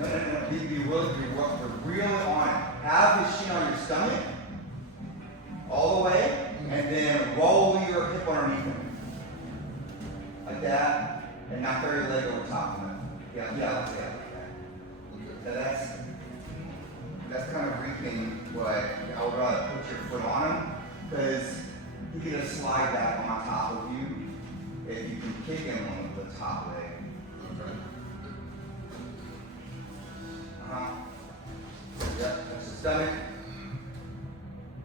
No. Be real on it. Have his shin on your stomach, all the way, and then roll your hip underneath him. Like that, and now throw your leg over top of him. Yeah, like that. So that's kind of reaping what I would rather put your foot on him, because he can just slide back on top of you if you can kick him on the top leg. Yep, that's the stomach.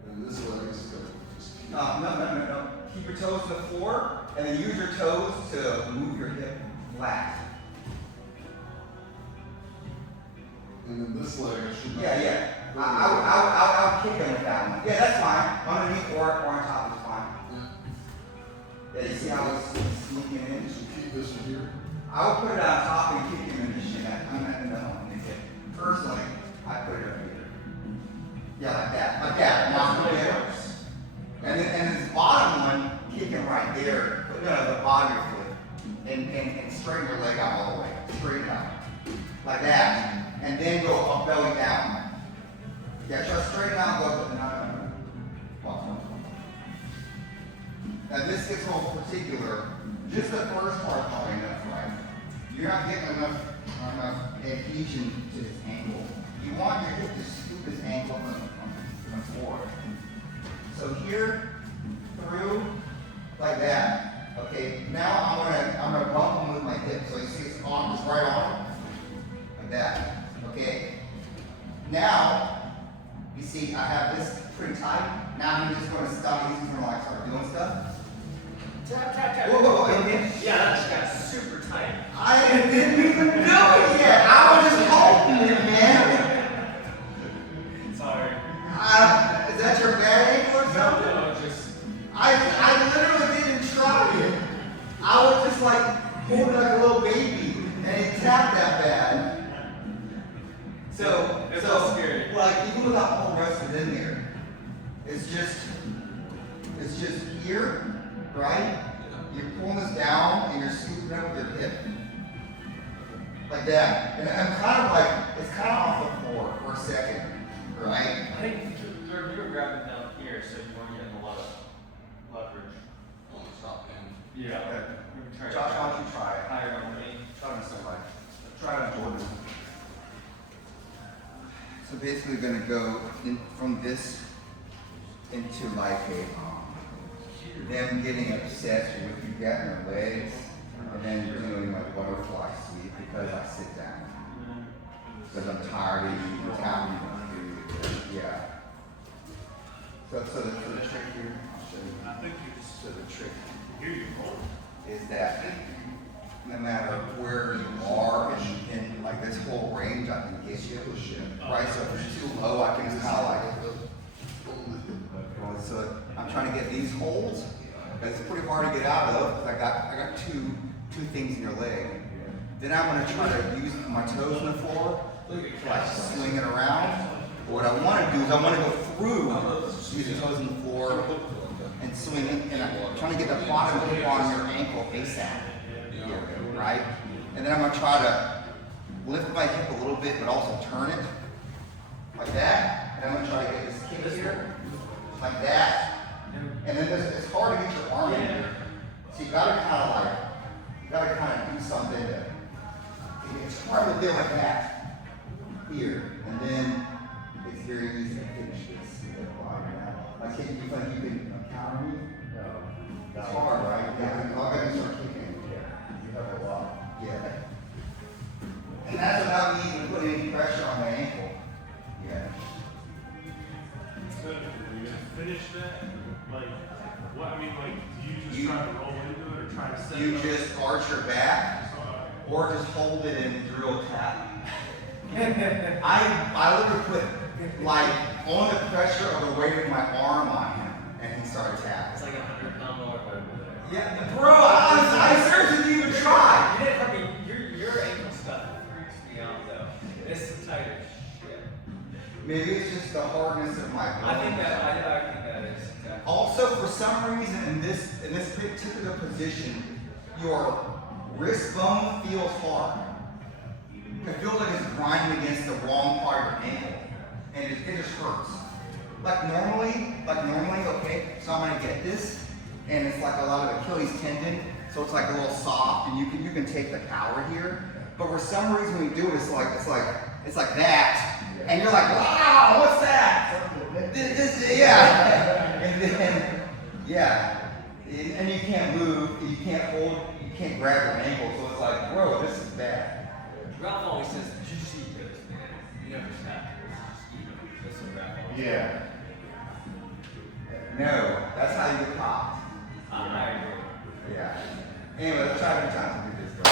And this leg is good. No. Keep your toes to the floor, and then use your toes to move your hip flat. And then this leg, I should. Yeah. I'll kick him with that one. Yeah, that's fine. Underneath or on top is fine. Yeah, you see how it's sneaking in? So keep this in here. I would put it on top and kick him in the shin. Personally, I put it up here. Yeah, like that. Now there. And then this bottom one, kick him right there. Put it on the bottom of your foot. And straighten your leg out all the way. Straighten out. Like that. And then go up belly down. Yeah, try to straighten out, go up, no. Now this gets more particular. Just the first part probably enough, right? You're not getting enough adhesion to his ankle. You want your hip to scoop his ankle from forward. So here, through, like that. Okay, now I'm gonna bump him with my hip. So you see it's on, it's right on. Like that. Okay. Now, you see I have this pretty tight. Now I'm just gonna stop. He's gonna like start doing stuff. Tap. Whoa. Yeah, that just got super tight. I didn't even do it yet. I was just holding it, man. Sorry. Is that your bad ankle or something? No, just. I literally didn't try it. I was just like holding like a little baby, and it tapped that bad. So scary. like even without all the rest of it in there, it's just here, right? You're pulling this down and you're scooping it with your hip. Like that. And I'm kind of like, it's kind of off the floor for a second, right? I think you were grabbing down here, so you weren't getting a lot of leverage. On the top end. Yeah. Okay. Josh, why don't you try it? Higher on me. Try it on somebody. Try it on Jordan. So basically gonna go in from this into like them getting obsessed with you getting their legs and then doing my butterfly sweep because I sit down. Because I'm tired of you tapping my food. Yeah. So the trick here, I'll show you. I think you just So the trick hear you hold. is that no matter where you are in like this whole range, I can get you. Right, so if it's too low, I can just kind of like. So I'm trying to get these holds, but it's pretty hard to get out of because I got two things in your leg. Then I'm gonna try to use my toes on the floor, like swing it around. But what I want to do is I want to go through using toes on the floor and swing it, and I'm trying to get the bottom hip on your ankle ASAP. Right? And then I'm gonna try to lift my hip a little bit, but also turn it like that. And I'm gonna try to get this kick here, like that. And then it's hard to get your arm in here. So you gotta kind of do something to. It's hard to do like that here, and then it's very easy to finish this. Like, you feel like you can counter me? No. It's hard, right? Yeah. I'll go and start kicking. Yeah. And that's without me even putting any pressure on my ankle. Yeah. So, finish that? Like, what? I mean, like, do you just try to roll into it or try to set You it up? just arch your back or just hold it and drill tap. I literally put like on the pressure of the weight of my arm on him and he started tapping. It's like 100-pound or whatever. Yeah, bro, I seriously didn't even try. You didn't, I mean, your ankle stuff freaks me out though. It's tight as shit. Maybe it's just the hardness of my bone. I think that is. Exactly. Also, for some reason, in this particular position, your wrist bone feels hard. It feels like it's grinding slamming against the wrong part of your ankle, and it just hurts. Like normally, okay, so I'm gonna get this, and it's like a lot of Achilles tendon, so it's like a little soft, and you can take the power here. But for some reason when you do it, it's like that, and you're like, wow, what's that? Yeah, and then and you can't move, you can't hold, you can't grab your ankle, so it's like, bro, this is bad. Ralph always says, you just eat this, man. You never snap. Just eat them. That's what Ralph always says. Yeah. No, that's how you get popped. I agree. Yeah. Anyway, let's try another time to do this, bro.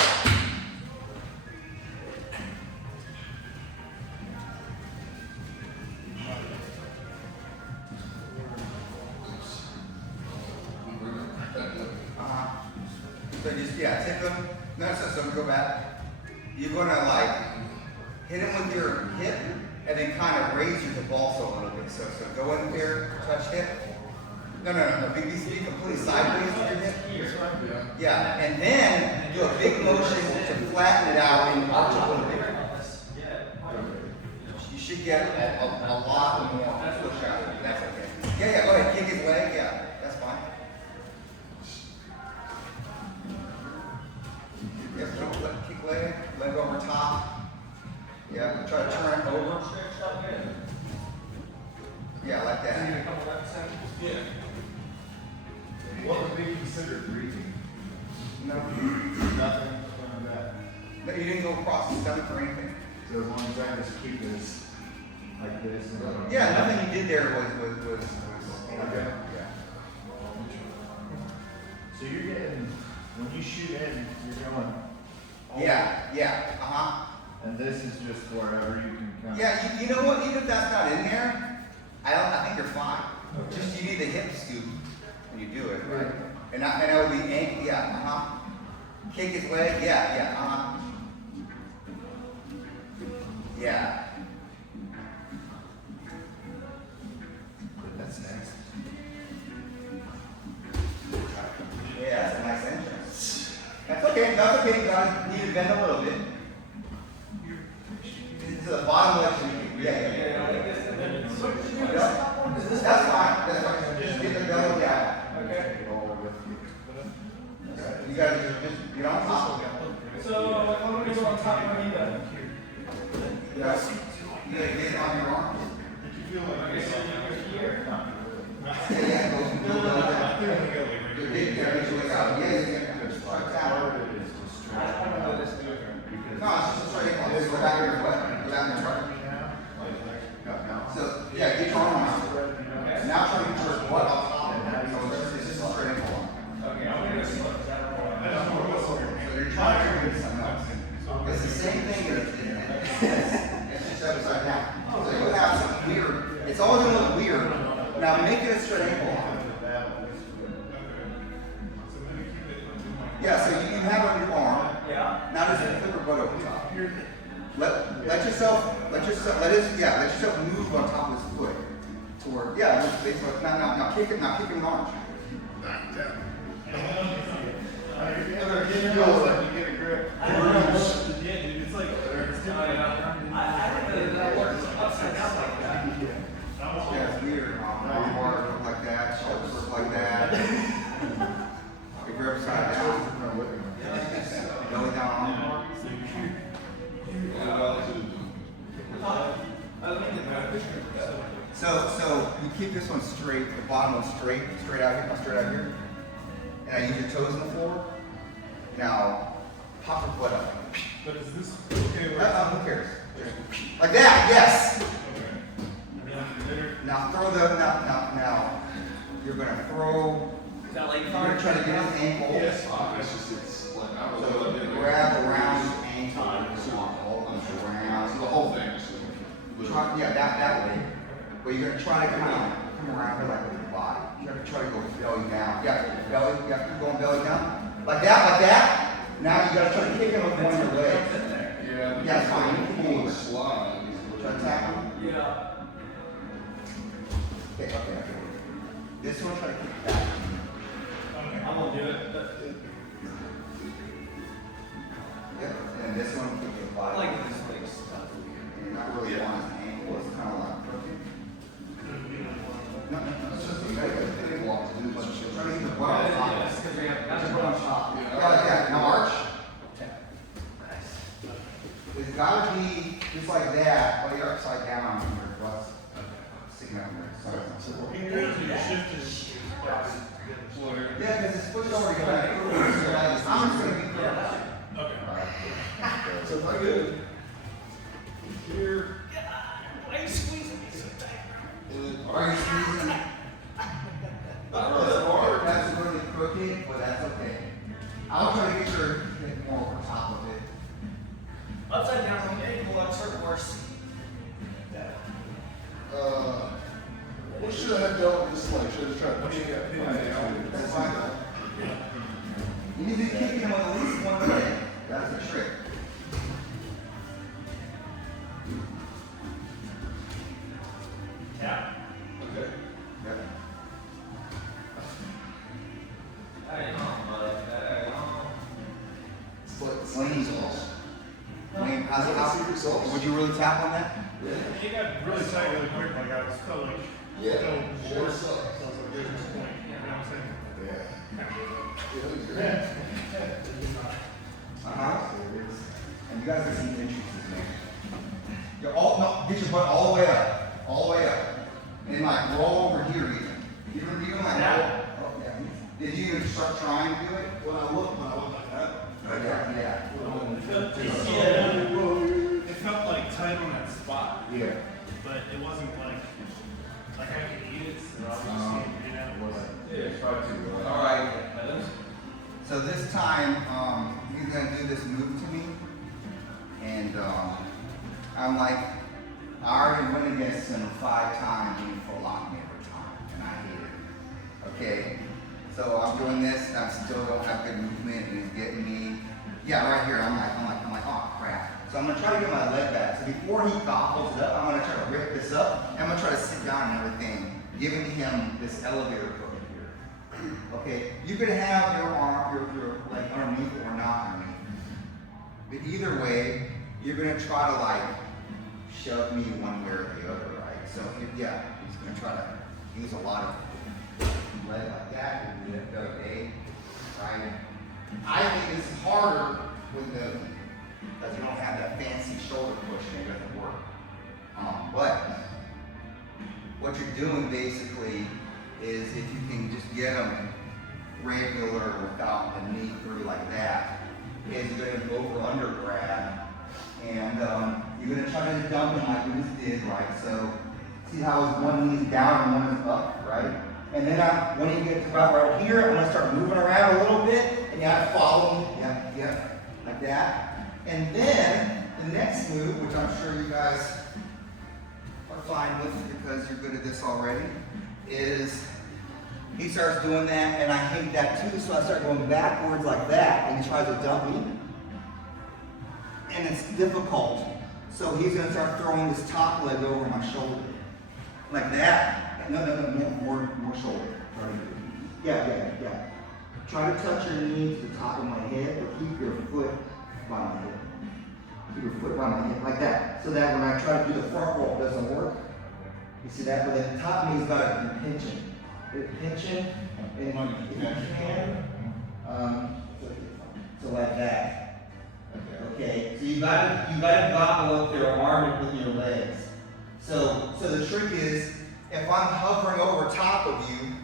So just, take them. No, so go back. You're gonna like hit him with your hip and then kind of raise your hip also a little bit. So go in here, touch hip. No. Be completely sideways with your hip. Yeah, and then do a big motion to flatten it out and arch a little bit. You should get a lot more push out. That's okay. Yeah, go ahead. Kick his leg. Yeah, that's fine. Yeah, kick leg over top. Yeah, try to turn it over. Yeah, like that. Yeah. What would be considered breathing? No, Nothing on that. no, you didn't go across the stomach or anything. So as long as I just keep this like this. And Yeah, nothing you did there was Okay. yeah. So you're getting, when you shoot in, you're going. Yeah, And this is just wherever you can kind of. Yeah, you know what? Even if that's not in there, I think you're fine. Okay. Just you need the hip scoop when you do it, right? And I would be ankle, Kick his leg, yeah. That's next. Yeah, that's a nice entrance. That's okay, you gotta need to bend a little bit. To the bottom left, yeah. That's fine. Just get the belly down. Okay. You gotta just get on top. So, I'm gonna go on top of my knee then. Yes. You gotta get it on your arm. Did you feel like this? Here. Yeah, go a little bit. Good, big, there, you look out. Right down. No, it's just a straight one. Just go back here and what? Go down and try. So, get your arm out. Now try to get your butt on top. So it's just a straight one. Okay, I'm gonna slow it down. So you're trying to do something else. It's the same thing, it's just upside down. So you'll have some weird, it's always gonna look weird. Now make it a straight ankle. Yeah, so you have it on your arm. Yeah. Now just flip your butt over top. Let yourself move on top of his foot. Toward, now kick him in arms. Feels like you get a grip. I don't know. Yeah, dude, it's like. I think that works upside down like that. Yeah, it's weird. Arm look like that, shoulders look like that. If you're upside down, belly down. So you keep this one straight, the bottom one straight out here. And I use your toes on the floor. Now, pop your butt up. But is this okay with? Who cares? Like that, yes. Okay. Now throw now you're gonna throw, Is that like you're gonna try to get his ankle. Yes, it's like, I don't know. So grab around his ankle. So the whole thing is. Try, that way. But you're gonna try to kind of come around here like with your body. You're gonna try to go belly down. Keep going belly down. Like that. Now you gotta try to kick him with one of your legs. Yeah, it's fine. You can move it. Slide. Try to tap him. Yeah. Okay. This one, try to kick it back. I'm gonna do it. Yep. And this one, kick it I back. like this big stuff. just like that, while you're upside down on your butt, sitting up there. So, Can you shift his yeah, because it's pushed over, you're gonna I'm just gonna be clear. Okay. So if I go here, Why are you squeezing me so tight? Are you squeezing? not really hard. That's really crooked, but that's okay. I'll try to get your head more over top of it. Upside down on the ankle, that's hurt worse. What should I have dealt with this leg? Should I just try to push it down? That's fine. You need to kick him with at least one leg. That's a trick. Yeah. Okay. Yep. Swing. Wayne, would you really tap on that? He got really tight really quick, like I was telling you. Yeah. So, Sure. so I was like, there's this point, you know what I'm saying? Yeah. And you guys are seeing entrances, man. You're all, no, get your butt all the way up. All the way up. And like roll over here even. Even like roll. Oh, yeah. Did you even start trying to do it? When I look like that. Yeah. It felt like tight on that spot, Yeah. but it wasn't like I could eat it, so I was just, you know. All right. So this time, he's gonna do this move to me, and I'm like, I already went against him 5 times and he full locked me every time, and I hate it. Okay, so I'm doing this, and I still don't have good movement, and he's getting me. Yeah, right here. I'm like, oh crap. So I'm gonna try to get my leg back. So before he gobbles it up, I'm gonna try to rip this up. I'm gonna try to sit down and everything, giving him this elevator hook here. Okay, you could have your arm, your leg underneath or not underneath. But either way, you're gonna try to like shove me one way or the other, right? So yeah, he's gonna try to use a lot of leg like that. We lift up, okay, right? I think it's harder with the because you don't have that fancy shoulder push and it doesn't work. But what you're doing basically is if you can just get them regular without the knee through like that, is you're going to go over under grab and you're going to try to dump him like we just did, right? So see how his one knee's down and one is up, right? And then when you get to about right here, I'm going to start moving around a little bit and you have to follow me. Yep, like that. And then the next move, which I'm sure you guys are fine with because you're good at this already, is he starts doing that, and I hate that too, so I start going backwards like that, and he tries to dump me. And it's difficult. So he's gonna start throwing this top leg over my shoulder. Like that. No, more shoulder. Yeah. Try to touch your knee to the top of my head, but keep your foot by my head. Keep your foot by my head, like that. So that when I try to do the front roll, it doesn't work. You see that? But the top knee's got to be pinching. Pinching, and if you can, so like that. Okay, so you gotta gobble up your arm with your legs. So the trick is, if I'm hovering over top of you,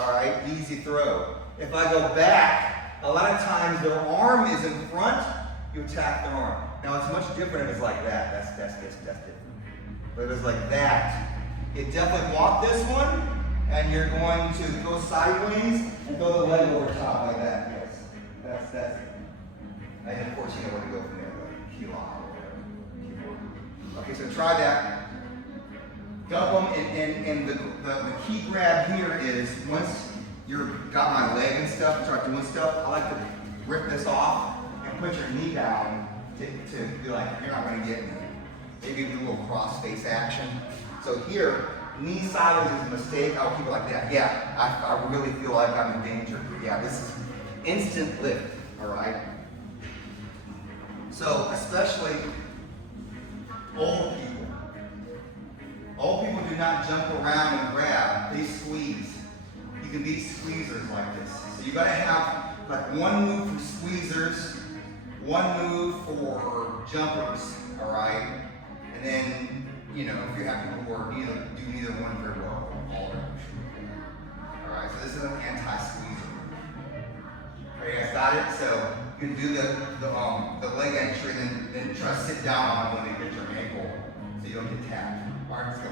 all right, easy throw. If I go back, a lot of times their arm is in front, you attack their arm. Now it's much different if it's like that. That's different. But if it's like that, you definitely want this one. And you're going to go sideways and throw the leg over top like that. Yes. That's it. And of course you know where to go from there, like heel off or whatever. Okay, so try that. Dump them, and the key grab here is once you've got my leg and stuff and start doing stuff, I like to rip this off and put your knee down to be like, you're not gonna get me. Maybe do a little cross face action. So here, knee sideways is a mistake. I'll keep it like that. Yeah, I really feel like I'm in danger. Yeah, this is instant lift, all right? So, especially old people. Old people do not jump around and grab. They squeeze. You can be squeezers like this. So you gotta have like one move for squeezers, one move for jumpers. all right? And then, you know, if you have people who are do neither one very well, all of them. All right, so this is an anti-squeezer. All right, you guys got it? So you can do the leg entry, then try to sit down on it when you get your ankle, so you don't get tapped. All right, let's go.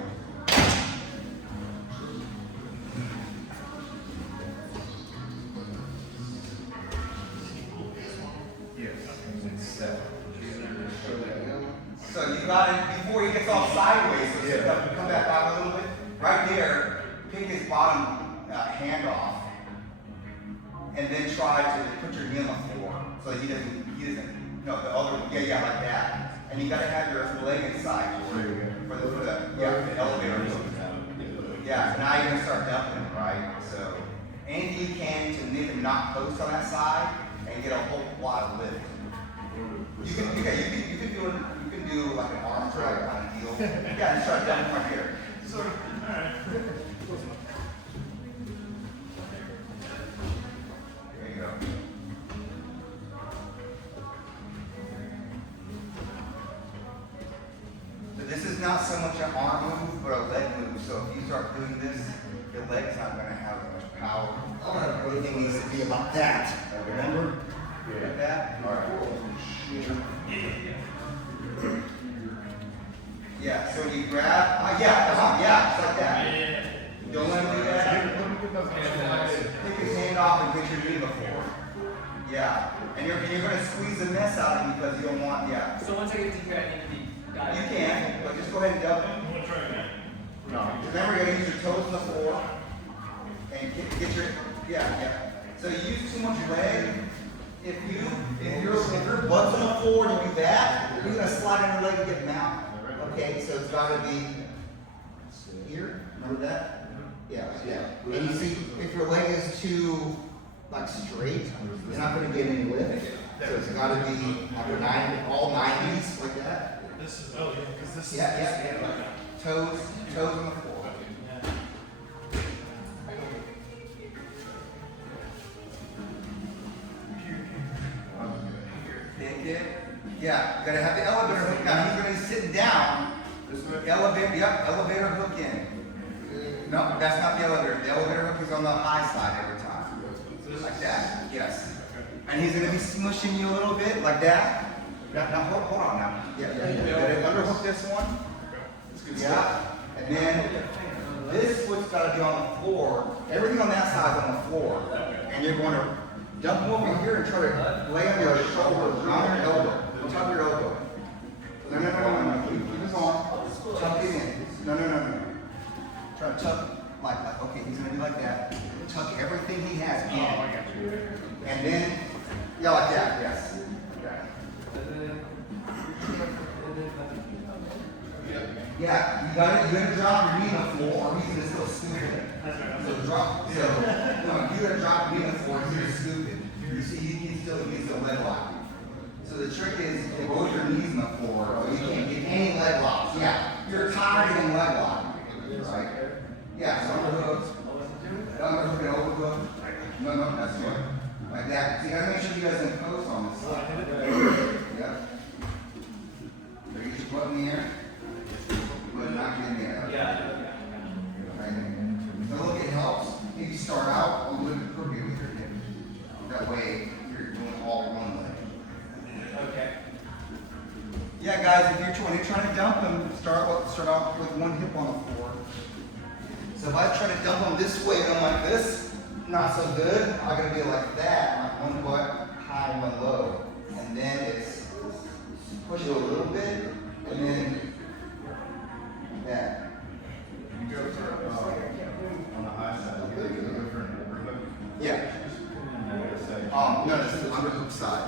So you got it before he gets all sideways. So come back out a little bit. Right there, pick his bottom hand off, and then try to put your knee on the floor so he doesn't. No, the other one. Yeah, like that. And you gotta have your leg inside for the elevator. Yeah. So now you're gonna start dumping, right? So anything you can to make him not post on that side and get a whole lot of lift. You can do like an arm drag kind of deal. Yeah, just try to dump right here. Sort of. All right. There you go. So this is not so much an arm move, but a leg move. So if you start doing this, your leg's not going to have as much power. Everything needs to be about that. Remember? Like that? All right. Yeah, so you grab, yeah, just like that. Don't let him do that. Take his hand off and get your knee before. Yeah, and you're going to squeeze the mess out of him because you don't want, yeah. So once I get to here, I need to be You can, but just go ahead and dump it. I'm gonna try again. Remember, you're going to use your toes on the floor and get your, yeah. So you use too much leg. If your butt's on the floor and you do that, you're going to slide on your leg and get mounted. Okay, so it's got to be here. Remember that? Yeah. And you see, if your leg is too like straight, you're not going to get any lift. So it's got to be like all 90s like that. This is, oh yeah, because this is. Yeah. Toes on the floor. Yeah, you gotta have the elevator hook. Now he's gonna be sitting down. Elevator hook in. No, that's not the elevator. The elevator hook is on the high side every time. Like that, yes. And he's gonna be smushing you a little bit, like that. Now hold on now. Yeah. Gotta underhook this one. Yeah. And then this foot's gotta be on the floor. Everything on that side is on the floor. And you're going to dump him over here and try to lay on your shoulder, on your elbow, on top of your elbow. No. Keep this on. Tuck it in. No. Try to tuck like that. Okay, he's gonna be like that. Tuck everything he has in. Oh, I got you. And then, yeah, like that, yes. Yeah, you gotta drop your knee on the floor or he's gonna still stupid. So you gotta drop your knee on the floor, he's gonna stupid. You see, he can still leg lock. So the trick is to both your knees on the floor so you can't get any leg locks. Yeah, you're tired of getting leg locked, right? Yeah, so underhook and overhook. No, that's good. Like that. So you gotta make sure you guys can post on this side. Yeah. So you just put in the air. But not get in there. Yeah. Right. So look, it helps if you start out a little bit crooked with your hip. That way you're doing all one leg. Okay. Yeah, guys, if you're trying to dump them, start off with one hip on the floor. So if I try to dump them this way and I'm like this, not so good. I'm gonna be like that, like one butt high, one low, and then it's push it a little bit, and then that. You go for, on the high side, you go for an overhook. Yeah. No, this is the underhook side.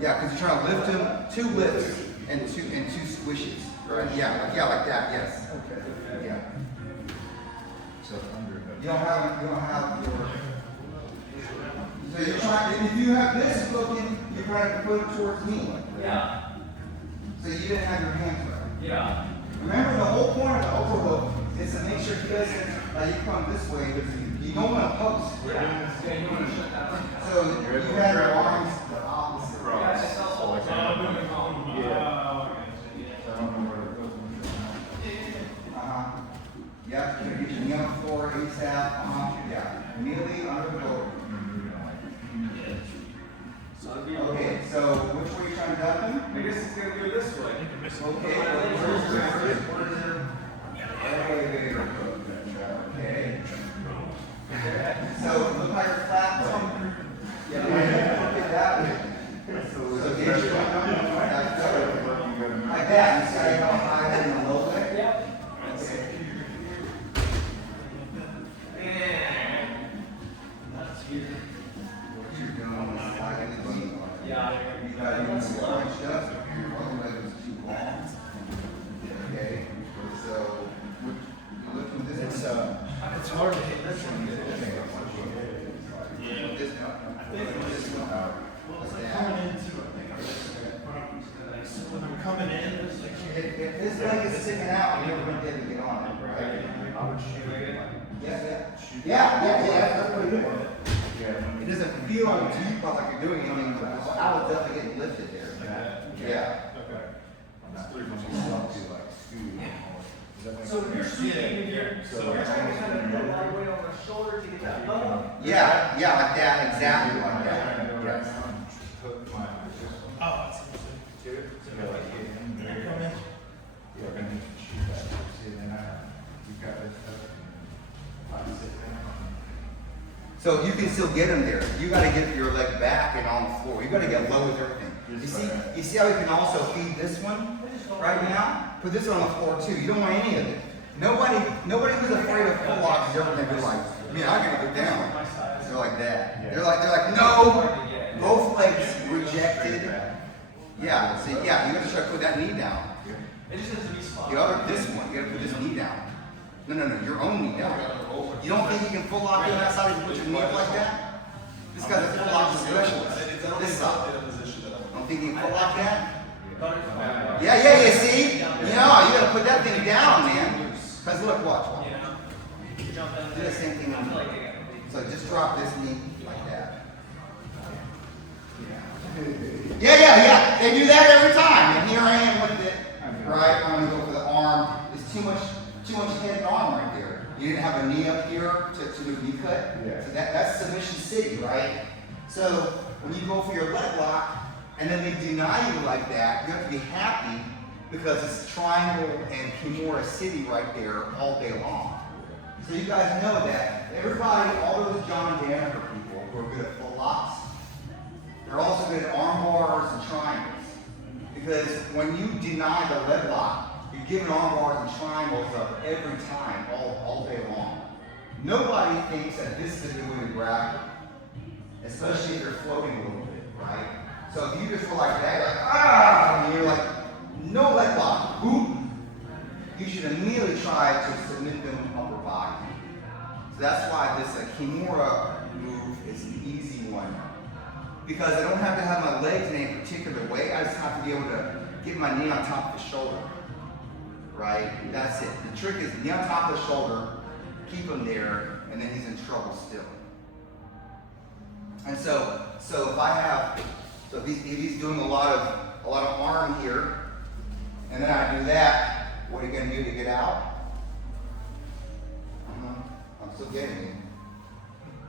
Yeah, because you're trying to lift him, 2 lifts and two squishes. Right? Yeah, like that, yes. Okay. Yeah. So underhook. You don't have your. So you're trying, if you have this looking, you're trying to put it towards me. Yeah. So you didn't have your hands right. Yeah. Remember, the whole point of the overhook is to make sure he doesn't, you come this way, you don't want to post. Yeah, you want to shut that one. So you have your arms the opposite. Yeah, it's also like Yeah. Okay. So look like your flat. Yeah, look at that. So get your like that. You see how high and low leg? Yep. Okay. What you're doing is slightly Yeah. you gotta use the orange stuff. Your other leg is too long. Okay. So you look at this. It's hard to hit this one. This one. Coming into when I'm coming in, it's like If this leg is sticking out, you're never gonna be able to get on it, right? I would shoot. Yeah, that's pretty good. It doesn't feel deep like you're doing anything, but I would definitely get lifted there. Yeah. So when you're shooting, you're trying to kind of put a lot of weight on the shoulder to get that butt up. Yeah, like that, exactly like that. Yes. Oh, that's interesting. Come in. So you can still get them there. You gotta get your leg back and on the floor. You gotta get low with everything. You see how you can also feed this one right now? Put this one on the floor too. You don't want any of it. Nobody who's afraid of pull locks is ever gonna be like, man, I gotta go down. They're like that. They're like, no, both legs rejected. Yeah, so yeah, you gotta try to put that knee down. It just has to be spot. This one, you gotta put this knee down. No, your own knee down. You don't think you can full lock in that side if you put your knee up like that? This guy's a full lock specialist. This side. Don't think you can full lock that? Yeah, see? Yeah, you gotta put that thing down, man. Cause look, watch. Do the same thing on me. So just drop this knee like that. Yeah. They do that every time. And here I am with it. Right? I'm gonna go for the arm. It's too much head and arm right there. You didn't have a knee up here to do a knee cut. Yeah. So that's submission city, right? So when you go for your leg lock and then they deny you like that, you have to be happy because it's triangle and Kimura City right there all day long. So you guys know that everybody, all those John Danaher people who are good at full locks, they're also good at arm bars and triangles. Because when you deny the leg lock, you're giving arm bars and triangles up every time, all day long. Nobody thinks that this is a good way to grab, especially if you're floating a little bit, right? So if you just go like that, and you're like, no leg lock, boop, you should immediately try to submit them upper body. So that's why this Kimura move is an easy one. Because I don't have to have my legs in a particular way, I just have to be able to get my knee on top of the shoulder. Right? That's it. The trick is knee on top of the shoulder, keep him there, and then he's in trouble still. And so if he's doing a lot of arm here, and then I do that, what are you gonna do to get out? I'm still getting it.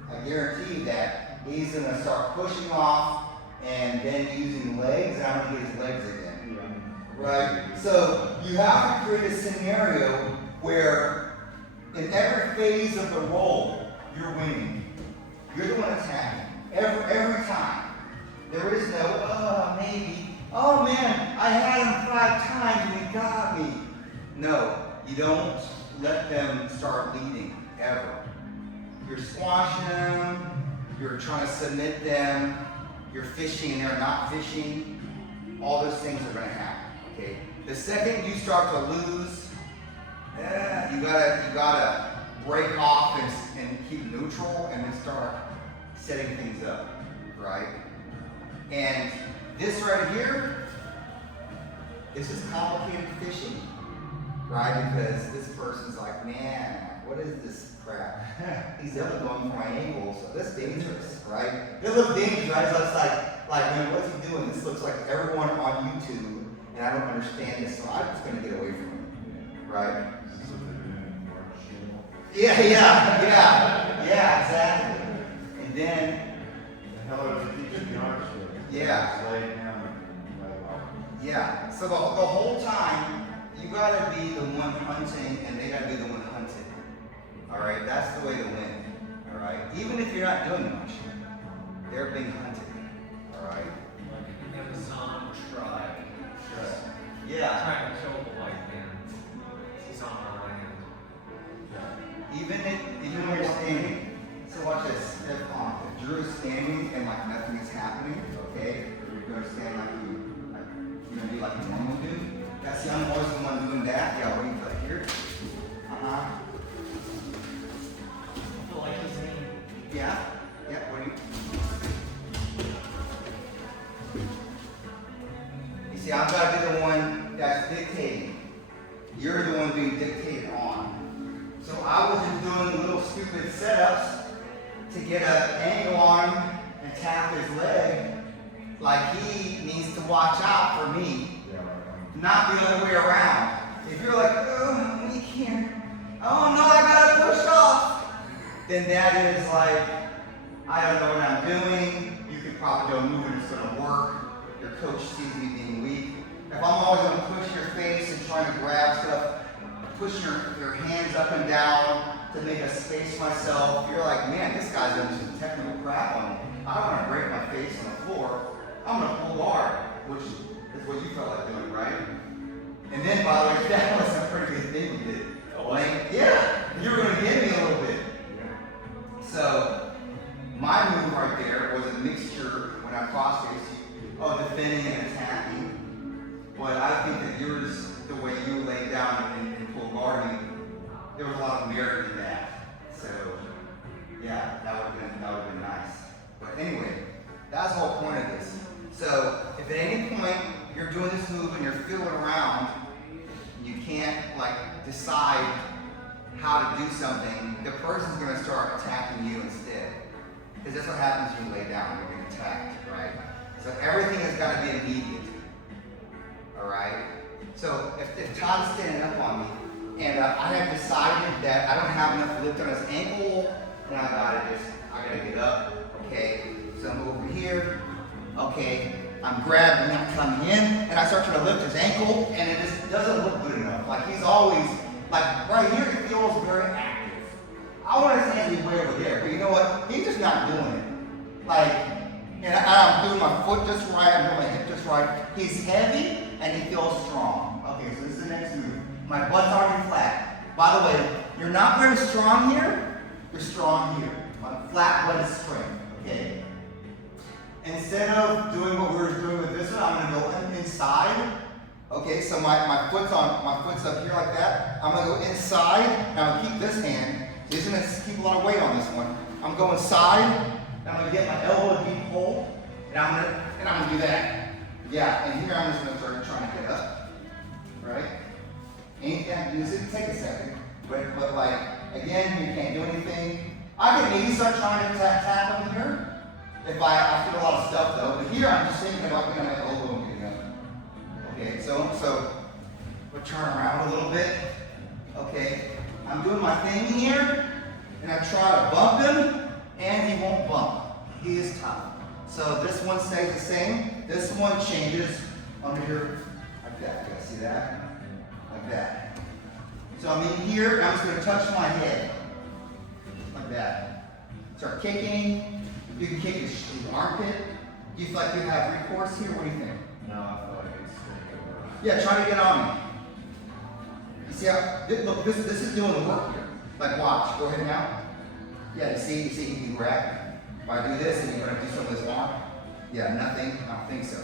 I guarantee that he's gonna start pushing off and then using legs, and I'm gonna get his legs again. Right? So you have to create a scenario where in every phase of the roll, you're winning. You're the one attacking. Every time. There is no, maybe. Oh man, I had him 5 times and he got me. No, you don't let them start leading, ever. You're squashing them, you're trying to submit them, you're fishing and they're not fishing. All those things are gonna happen. Okay. The second you start to lose, you gotta break off and keep neutral and then start setting things up, right? And this right here, this is complicated fishing, right? Because this person's like, man, what is this crap? He's ever going for my ankles, so that's dangerous, right? It looks dangerous, right? So it's like, man, what's he doing? This looks like everyone on YouTube. And I don't understand this, so I'm just going to get away from him, right? Yeah, exactly. And then, yeah, so the whole time hunting and they gotta be the one hunted. All right, that's the way to win. All right, even if you're not doing much, they're being hunted. All right. Like an Amazon tribe. Just Yeah. trying to kill the white man. He's on our land. Even when you're standing, so watch this. If Drew is standing and like nothing is happening, okay, you're gonna stand like you're gonna be like a normal dude. That's the I'm always the one doing that. Yeah, what do you put here? I feel like he's in. Yeah. Yeah. What do you see, I'm gotta be the one that's dictating. You're the one being dictated on. So I was just doing little stupid setups to get an angle on him and tap his leg like he needs to watch out for me, not the other way around. If you're like, oh, we can't, oh no, I gotta push off, then that is like, I don't know what I'm doing. You could probably do a movement that's gonna work. Your coach sees me being weak. If I'm always gonna push your face and trying to grab stuff, push your hands up and down to make a space myself, you're like, man, this guy's doing some technical crap on me. I don't want to break my face on the floor. I'm gonna pull guard, which is what you felt like doing, right? And then, by the way, that was a pretty good thing you did. Like, yeah, you were gonna give me a little bit. So, my move right there was a mixture when I cross-faced you of defending and attacking. But I think that yours, the way you laid down and pulled guarding, there was a lot of merit in that. So, yeah, that would have been nice. But anyway, that's the whole point of this. So, if at any point you're doing this move and you're feeling around, and you can't like decide how to do something, the person's gonna start attacking you instead. Because that's what happens when you lay down, you're getting attacked, right? So everything has got to be immediate. Alright? So if Todd is standing up on me, and I have decided that I don't have enough lift on his ankle, then I gotta get up, okay? So I'm over here, okay, I'm grabbing, I'm coming in, and I start trying to lift his ankle, and it just doesn't look good enough. Like he's always, like right here, it feels very active. I want his hands to be way over there, but you know what? He's just not doing it. Like, and I'm doing my foot just right, I'm doing my hip just right. He's heavy, and he feels strong. Okay, so this is the next move. My butt's already flat. By the way, you're not very strong here, you're strong here. My flat butt is strength, okay? Instead of doing what we were doing with this one, I'm gonna go inside. Okay, so my foot's up here like that. I'm gonna go inside, and I'm gonna keep this hand. So he's gonna keep a lot of weight on this one. I'm going side, and I'm gonna get my elbow deep hold, and I'm gonna do that. Yeah, and here I'm just gonna start trying to get up. Right? Anything, this will take a second, but like, again, you can't do anything. I can maybe start trying to tap him here. If I feel a lot of stuff though, but here I'm just thinking about getting my elbow and getting up. Okay, so we'll turn around a little bit. Okay, I'm doing my thing here, and I try to bump him, and he won't bump. He is tough. So this one stays the same. This one changes under here like that. You guys see that? Like that. So I'm in here, and I'm just going to touch my head. Like that. Start kicking. You can kick his armpit. Do you feel like you have recourse here? What do you think? No, I feel like it's going over. Yeah, try to get on me. You see how, look, this is doing the work here. Like watch, go ahead now. Yeah, you see he can grab. If I do this and you're gonna do some of this arm. Yeah, nothing, I don't think so.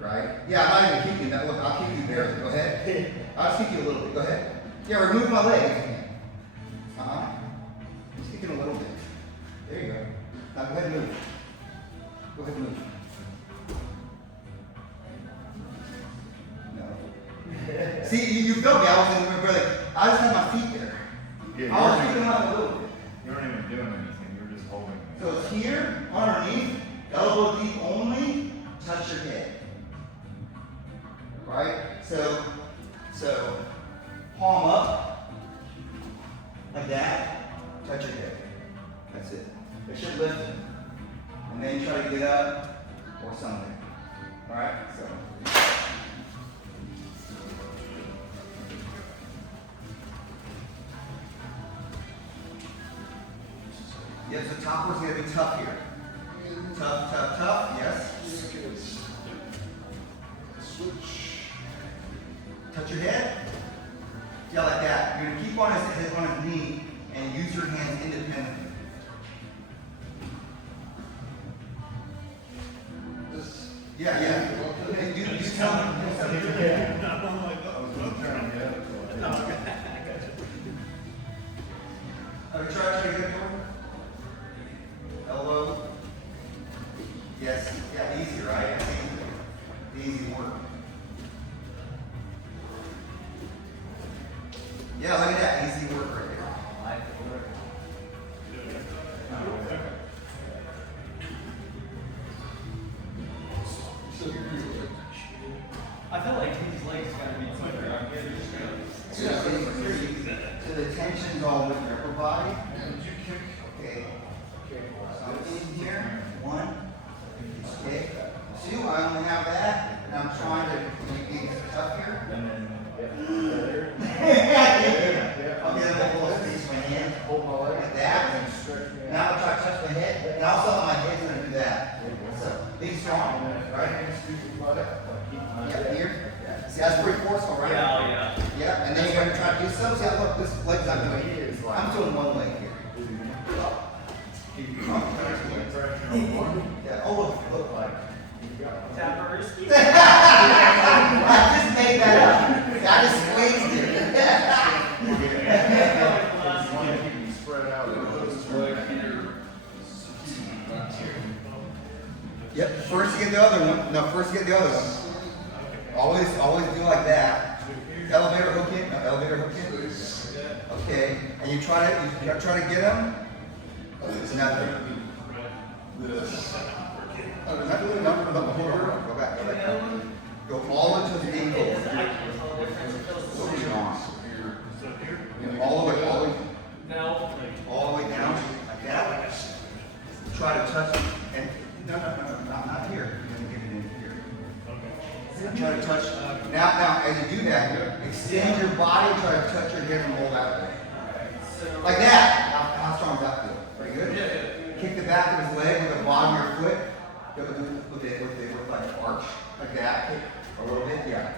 Right? Yeah, I'm not even kicking that. Look, I'll kick you there. Go ahead. I'll just kick you a little bit. Go ahead. Yeah, remove my leg if you can. Just kick it a little bit. There you go. Now go ahead and move. Go ahead and move. No. See, you felt me. I just had my feet there. Yeah, I was kicking up a little bit. you weren't even doing anything. You were just holding me. So it's here, underneath, elbow deep only, touch your head. Right? So palm up, like that, touch your head. That's it. It should lift it. And then try to get up or something. Alright? So. Yes, the topper's gonna be tough here. Tough, tough, tough, yes. Switch. Touch your head. Yeah, like that. You're gonna keep on his head on his knee and use your hands independently. This. Yeah, yeah. Hey, you tell him. Have you tried to get it? Elbow. Yes. Yeah, easy, right? Easy work. Yeah, look at that. Easy work right there. So you're good. I feel like these legs gotta be quicker. I'm getting just gonna. So the tension's all with your upper body. Okay. So in here, 1. Okay. 2, I only have that, and I'm trying to make it tough here. I'll get a little space with my hand, hold my leg like that. Now I'll try to touch my head, and also my head's gonna do that. So be strong, right? Yeah, here. See, that's pretty forceful, right? Yeah. Yeah, and then you're gonna try to do some. See, look, this leg's not doing it. I'm doing one leg here. Yeah. Oh, look like. Tappers. I just made that up. I just squeezed it. Spread out. Yep. First you get the other one. No, first you get the other one. Always do like that. Elevator hook in. No, elevator hook in. Okay. And you try to get them. Nothing. This. Go back. Go all into the ankle. All the way down, like that. Try to touch, and no, not here. You're gonna get it in here. Try to touch. Now, as you do that, extend your body. Try to touch your hip and roll out there, like that. How strong does that feel? Pretty good. Kick the back of his leg with the bottom of your foot. With the like arch, like that. Kick a little bit, yeah.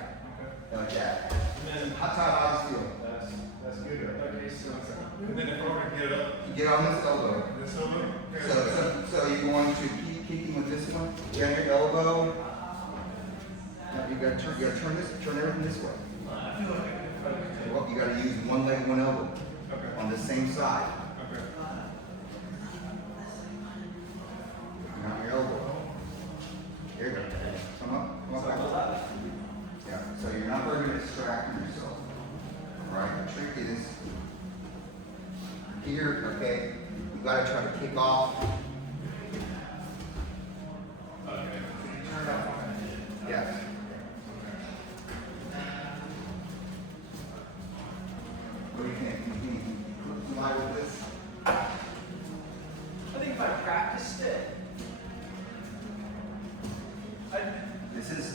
Like that. How does it feel? That's good. Okay, so, and then if I were to get up, You get on this elbow. this over, So you're going to keep kicking with this one. You got your elbow. Now you gotta turn everything this way. Well, you gotta use one leg, one elbow. On the same side. Now your elbow. Here you go. Come up back. Yeah, so you're not very good at distracting yourself. Alright, the trick is here, okay, you gotta try to kick off. Yes. What do you think? You lie with this? I think if I practiced it,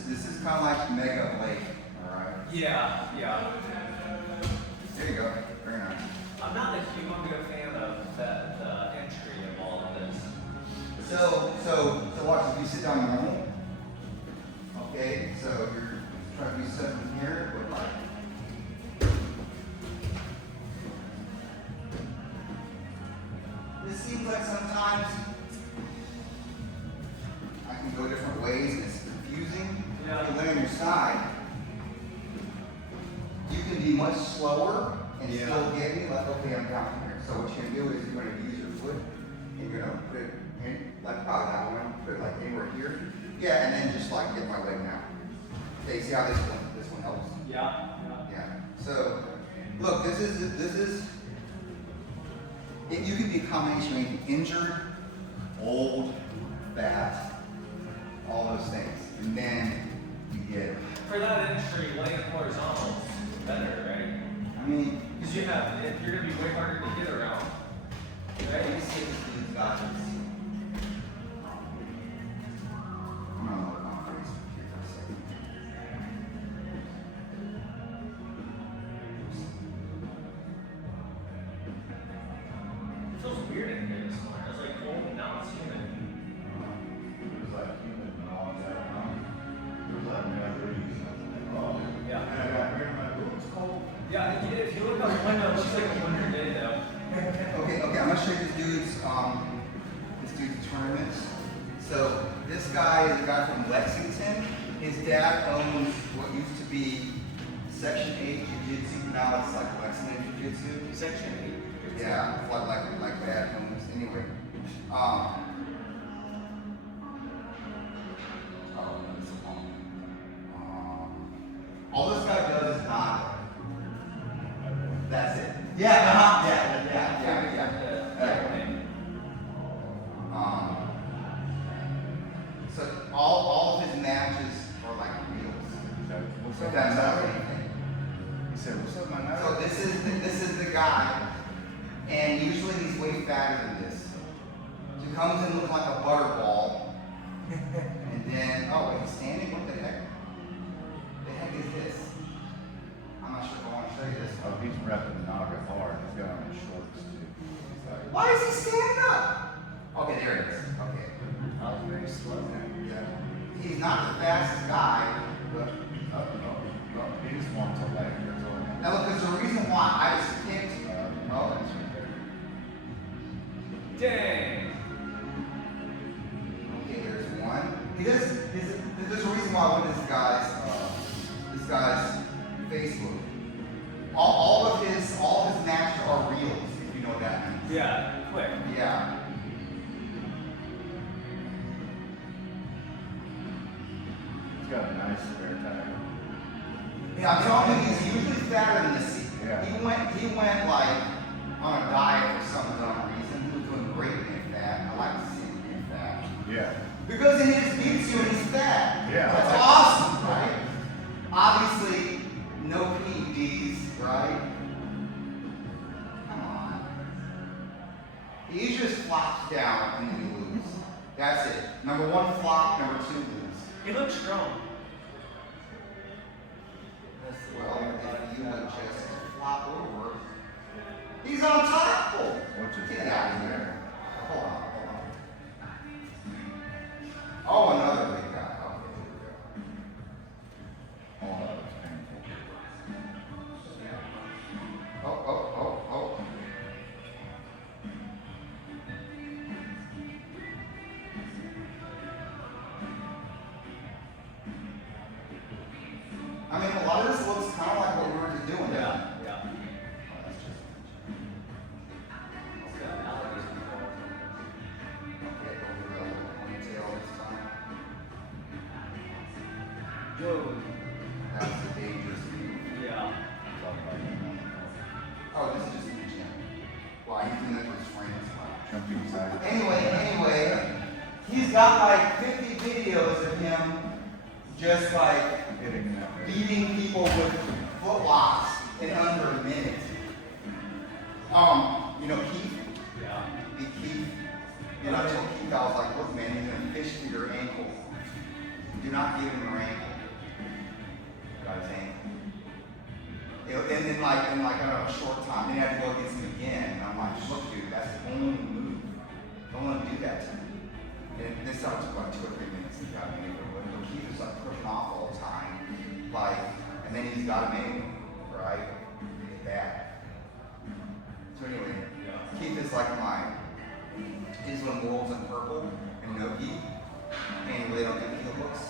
This is kind of like Mega Lake, alright? yeah. There you go. Very nice. I'm not a humongous fan of the entry of all of this. So watch, if you sit down normal, okay, so you're trying to do something here, but like, this seems like sometimes I can go different ways and it's confusing. Yeah. If you lay on your side, you can be much slower and still get me like, okay, I'm down here. So what you're gonna do is you're gonna use your foot and you're gonna put it in, like probably that one, put it like anywhere here. Yeah, and then just like get my leg down. Okay, see how this one helps? Yeah. Yeah. So, look, this is, you can be a combination of anything. Injured, old, fat, all those things. And then you get, For that entry, laying horizontal is better, right? I mean, Because you're gonna be way harder to get around. let me see these guys. I'm gonna look on Facebook here for a second. It feels weird in here this morning, doesn't Window looks like a winter day though. Okay, I'm gonna show you this dude's tournaments. So this guy is a guy from Lexington. His dad owns what used to be Section 8 Jiu-Jitsu. Now it's like Lexington Jiu-Jitsu. Section 8. Yeah, like bad homes. Anyway, all this guy does is not. That's it. Yeah, so all of his matches are like reels. What's So up, that's not man? anything. He said, what's up, man? So this is the guy, and usually he's way fatter than this. So he comes in looking like a butterball, and then oh wait, he's standing. What the heck? The heck is this? I'm not sure if I want to show you this. Oh, he's repping the Naga hard. He's got on his shorts too. He's like, Why is he standing up? Okay, there it is. Okay. That was very slow. Yeah. He's not the fastest guy, but he just wants a leg. That's all. now look, there's a reason why I just picked. Oh, that's right there. Dang. Okay, there's one. There's a reason why I went to this guy's Facebook. All of his matches are reels, if you know what that means. Yeah, quick. Yeah. He's got a nice spare tire. Yeah, I'm telling you, he's usually fatter than this. Yeah. He went like on a diet for some dumb reason. He was doing great being fat. I like to see him being fat. Yeah. Because it just beats you and he's fat. Yeah. That's awesome, right? Obviously, no PEDs, right? Come on. He just flops down and then you lose. That's it. Number one flop, number two lose. He looks strong. Well, if you would just flop over. He's on top. Oh, What's his get name? out of here. Hold on. Oh, another big guy. Okay, here we go. Oh, that was painful. Oh. I mean, a lot of this looks kind of like what we were just doing. Yeah. Okay, over the ponytail this time. Whoa. That's the dangerous move. Yeah. Oh, this is just in the gym. Wow, he's doing that for his friends. Wow. Jumping side. Anyway, he's got like 50 videos of him just like Hitting that. beating people with footlocks in under a minute. You know Keith? Yeah. Big Keith? And I told Keith, I was like, look man, he's gonna fish through your ankle. Do not give him your ankle. Got his ankle. You know, and then like in like I don't know, a short time, then he had to go against him again. And I'm like, look dude, that's the only move. Don't want to do that to me. And this time took like 2 or 3 minutes and he got me over. But Keith was like pushing off all the time. Like, and then he's got him in, right? It's bad. So anyway, Keith is like he's one Worlds in Purple and Nogi. And he really don't think he looks.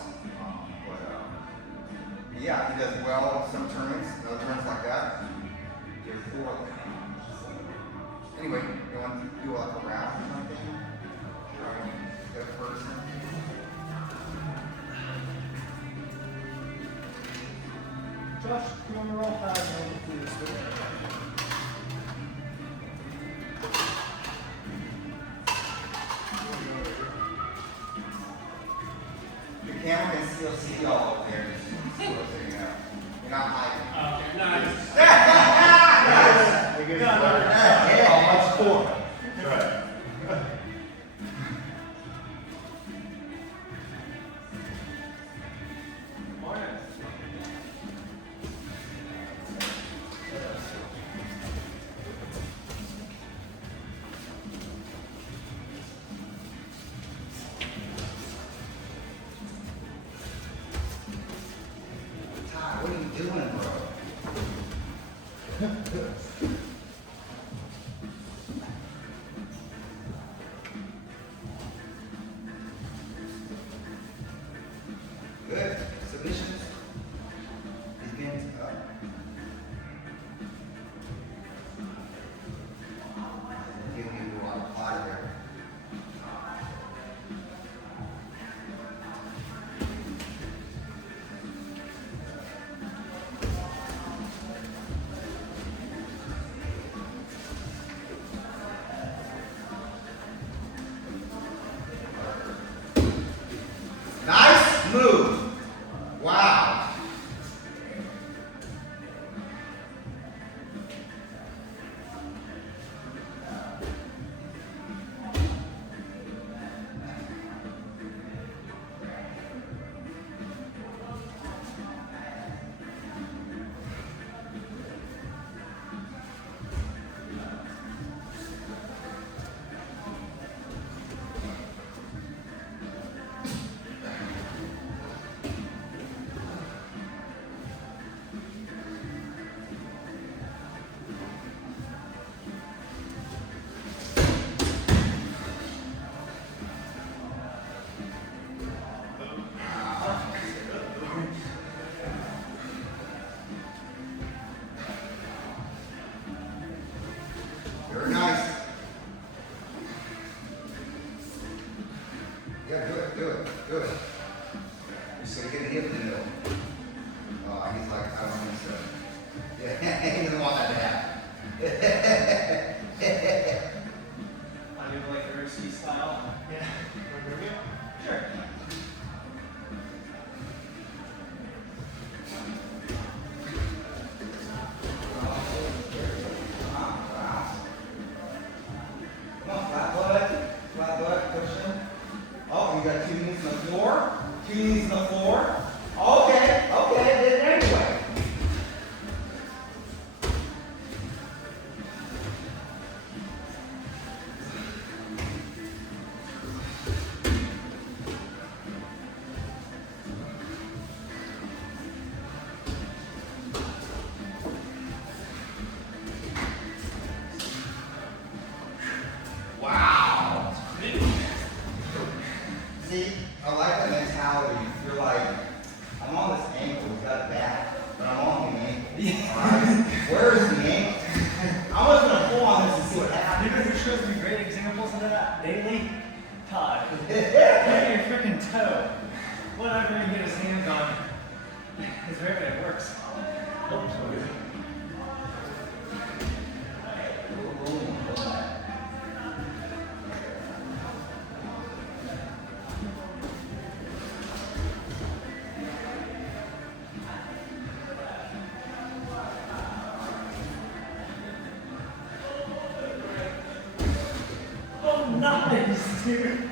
Yeah, he does well in some tournaments, other tournaments like that. They're poorly. Anyway, you want to do like a round or something? Go first. Josh, you want to roll 5 over, please? The camera can still see y'all up there. Just so you know. You're not hiding. Okay, nice. He gets Yeah, much cooler. That's right. Ty, what are you doing, bro? Good. Submissions. He's getting up. Giving you a lot of body there. Nice move. Wow. Very nice. Yeah, do it, do it, do it. Just gotta get a hip in the middle. He's like, I don't think so. Yeah, he doesn't want that to happen. I do like the RC style. Yeah. Sure. Come on, flat butt, push him. Oh, you got 2 knees on the floor, 2 knees on the floor. Okay, okay, I did it anyway. Wow. See, I like that mentality. You're like, I'm on this ankle, he's got it back, but I'm on the ankle. Alright? Where is the ankle? I was gonna pull on this and see what You happens. know who shows me great examples of that daily? Todd. Look at your freaking toe. Whatever he can get his hands on, it's very it works. Oops. Oh, nice, dude.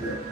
Good.